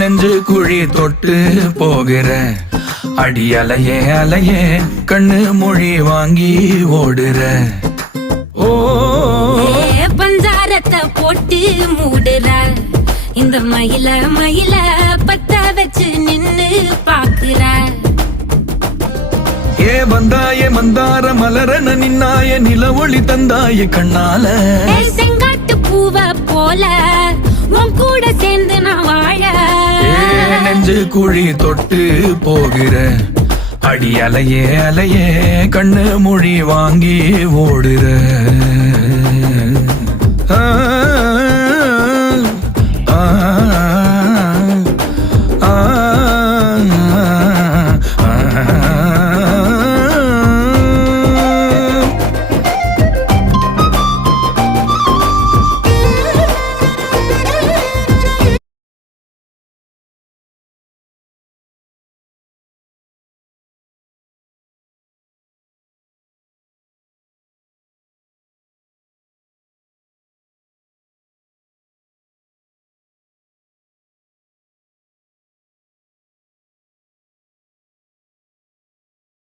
நெஞ்சு குழி தொட்டு போகிற அடி அலையே அலையே கண்ணு மொழி வாங்கி ஓடுற. ஓ பஞ்சாரத்தை போட்டு மூடுற இந்த மயில மயில பத்த வச்சு நின்னு பாக்குற. ஏ வந்தாய மந்தார மலரன நின்னாய நில ஒளி தந்தாய கண்ணால. செங்காட்டு பூவ போல உன் கூட சேர்ந்து நான் வாழ. நெஞ்சு குழி தொட்டு போகிற அடி அலையே அலையே கண்ணு மொழி வாங்கி ஓடுற. ஆ ஆ